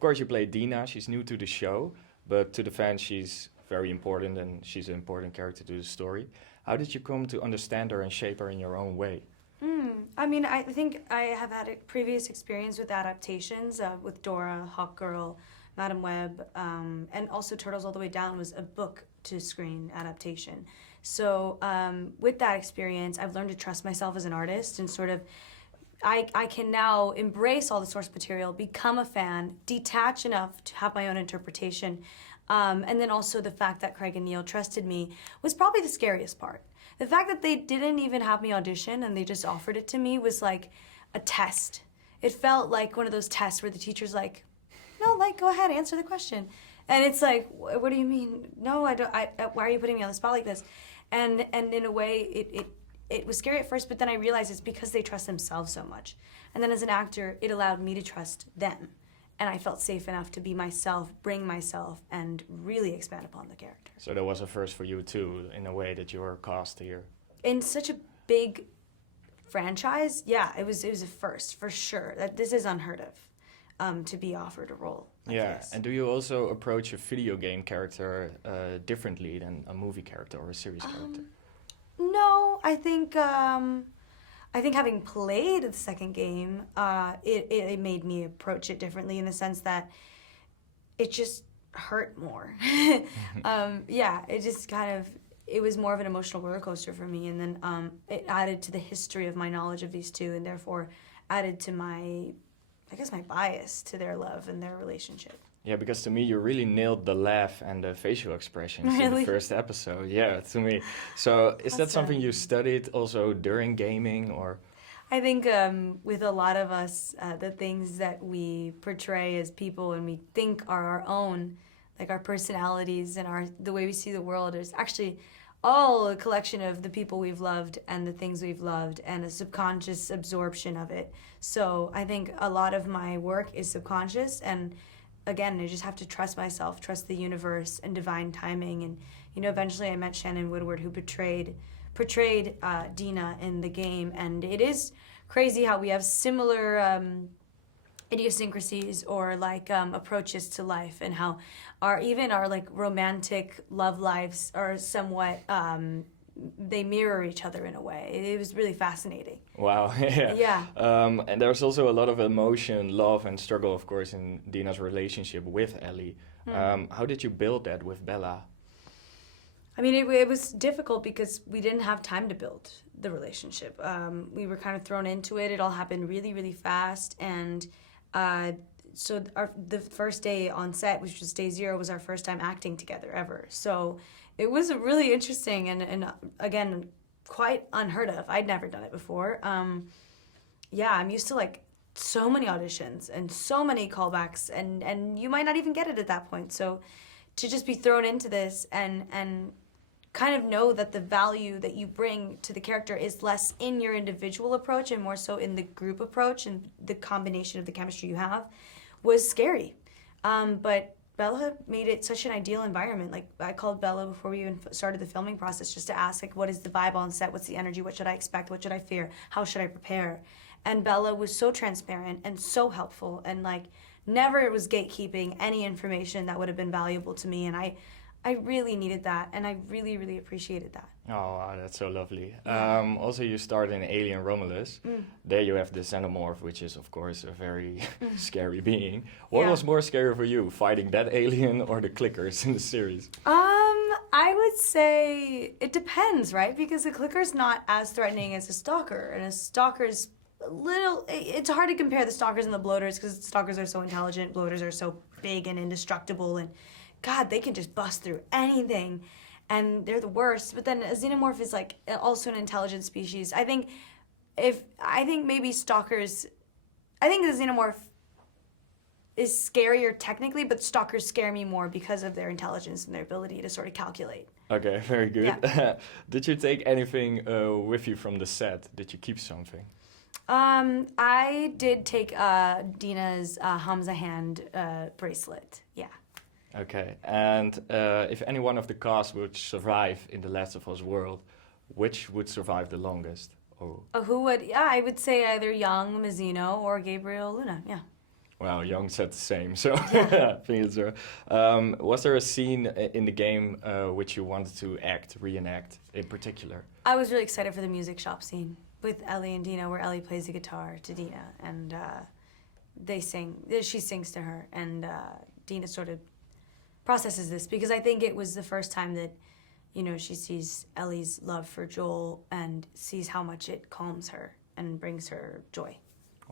of course, you play Dina. She's new to the show, but to the fans, she's very important, and she's an important character to the story. How did you come to understand her and shape her in your own way? I mean, I think I have had a previous experience with adaptations, with Dora, Hawk Girl, Madam Web, and also Turtles All the Way Down was a book to screen adaptation. So with that experience, I've learned to trust myself as an artist and sort of I can now embrace all the source material, become a fan, detach enough to have my own interpretation. And then also the fact that Craig and Neil trusted me was probably the scariest part. The fact that they didn't even have me audition and they just offered it to me was like a test. It felt like one of those tests where the teacher's like, no, like, go ahead, answer the question. And it's like, what do you mean? No, I don't. Why are you putting me on the spot like this? And in a way, it was scary at first, but then I realized it's because they trust themselves so much. And then as an actor, it allowed me to trust them. And I felt safe enough to be myself, bring myself, and really expand upon the character. So that was a first for you too, in a way that you were cast here. In such a big franchise, yeah, it was a first, for sure. That this is unheard of, to be offered a role like this. And do you also approach a video game character differently than a movie character or a series character? No, I think having played the second game, it made me approach it differently in the sense that it just hurt more. It just it was more of an emotional roller coaster for me, and then it added to the history of my knowledge of these two, and therefore added to my bias to their love and their relationship. Yeah, because to me you really nailed the laugh and the facial expressions in the first episode. Yeah, to me. So is that something you studied also during gaming, or? I think with a lot of us, the things that we portray as people and we think are our own, like our personalities and the way we see the world, is actually all a collection of the people we've loved and the things we've loved and a subconscious absorption of it. So I think a lot of my work is subconscious, and again, I just have to trust myself, trust the universe and divine timing. And, eventually I met Shannon Woodward, who portrayed Dina in the game. And it is crazy how we have similar idiosyncrasies or approaches to life, and how our romantic love lives are somewhat they mirror each other in a way. It was really fascinating. Wow, yeah. Yeah. And there's also a lot of emotion, love, and struggle, of course, in Dina's relationship with Ellie. How did you build that with Bella? I mean, it was difficult because we didn't have time to build the relationship. We were kind of thrown into it. It all happened really, really fast. And so the first day on set, which was day 0, was our first time acting together ever. So it was really interesting and again, quite unheard of. I'd never done it before. I'm used to so many auditions and so many callbacks, and you might not even get it at that point. So to just be thrown into this and kind of know that the value that you bring to the character is less in your individual approach and more so in the group approach and the combination of the chemistry you have was scary. But Bella made it such an ideal environment. I called Bella before we even started the filming process just to ask, what is the vibe on set? What's the energy? What should I expect? What should I fear? How should I prepare? And Bella was so transparent and so helpful, and never was gatekeeping any information that would have been valuable to me. And I really needed that, and I really, really appreciated that. Oh, wow, that's so lovely. Also, you starred in Alien Romulus. There you have the xenomorph, which is, of course, a very scary being. What was more scary for you, fighting that alien or the clickers in the series? I would say it depends, right? Because the clicker's not as threatening as a stalker, and a stalker's it's hard to compare the stalkers and the bloaters because stalkers are so intelligent, bloaters are so big and indestructible, and God, they can just bust through anything, and they're the worst. But then a xenomorph is also an intelligent species. I think maybe stalkers, I think the xenomorph is scarier technically, but stalkers scare me more because of their intelligence and their ability to sort of calculate. Okay, very good. Yeah. Did you take anything with you from the set? Did you keep something? I did take Dina's Hamza hand bracelet. Yeah. Okay, and if any one of the cast would survive in the Last of Us world, which would survive the longest? Who would? Yeah, I would say either young Mazzino or Gabriel Luna. Yeah. Well, Young said the same, so I think it's was there a scene in the game which you wanted to reenact in particular? I was really excited for the music shop scene with Ellie and Dina, where Ellie plays the guitar to Dina, and they sing. She sings to her, and Dina sort of processes this, because I think it was the first time that, you know, she sees Ellie's love for Joel and sees how much it calms her and brings her joy.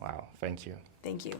Wow, thank you. Thank you.